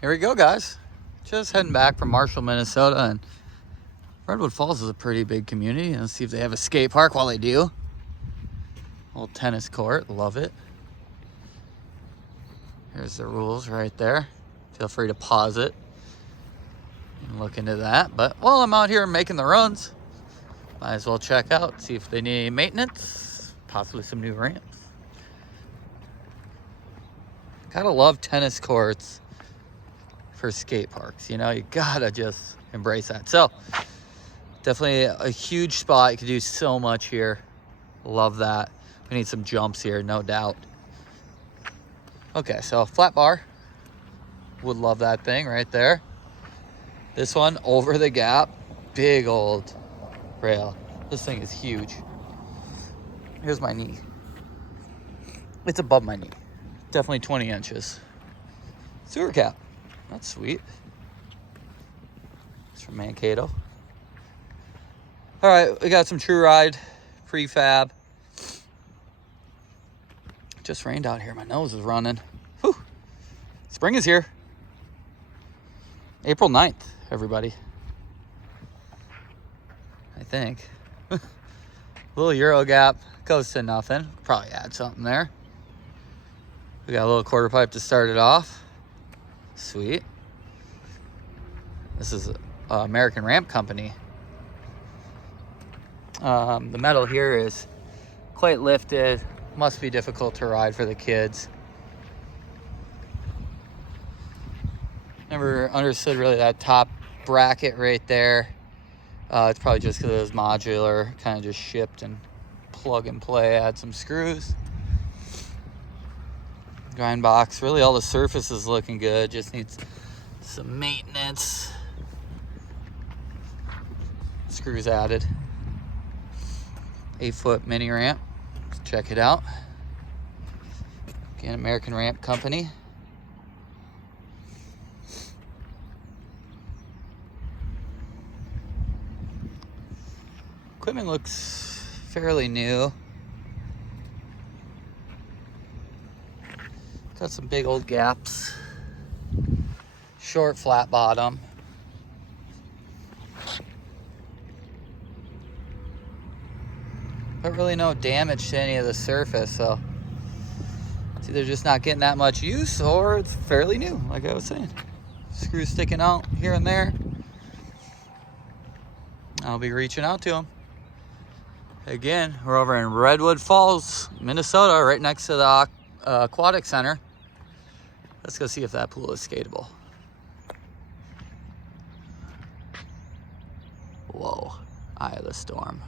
Here we go, guys. Just heading back from Marshall, Minnesota, and Redwood Falls is a pretty big community. Let's see if they have a skate park. While they do, old tennis court, love it. Here's the rules right there. Feel free to pause it and look into that. But while I'm out here making the runs, might as well check out, see if they need any maintenance, possibly some new ramps. Gotta love tennis courts for skate parks. You know, you gotta just embrace that. So definitely a huge spot. You can do so much here. Love that. We need some jumps here, no doubt. Okay, so flat bar. Would love that thing right there. This one over the gap. Big old rail. This thing is huge. Here's my knee. It's above my knee. Definitely 20 inches. Sewer cap. That's sweet. It's from Mankato. All right, we got some True Ride prefab. Just rained out here. My nose is running. Whew. Spring is here. April 9th, everybody. I think. Little Euro gap goes to nothing. Probably add something there. We got a little quarter pipe to start it off. Sweet. This is American Ramp Company. The metal here is quite lifted. Must be difficult to ride for the kids. Never understood really that top bracket right there. It's probably just because it was modular, kind of just shipped and plug and play, add some screws. Grind box, really all the surface is looking good, just needs some maintenance. Screws added. 8-foot mini ramp, let's check it out. Again, American Ramp Company. Equipment looks fairly new. Got some big old gaps. Short flat bottom. But really no damage to any of the surface, so it's either just not getting that much use or it's fairly new, like I was saying. Screws sticking out here and there. I'll be reaching out to them. Again, we're over in Redwood Falls, Minnesota, right next to the aquatic center. Let's go see if that pool is skatable. Whoa, eye of the storm.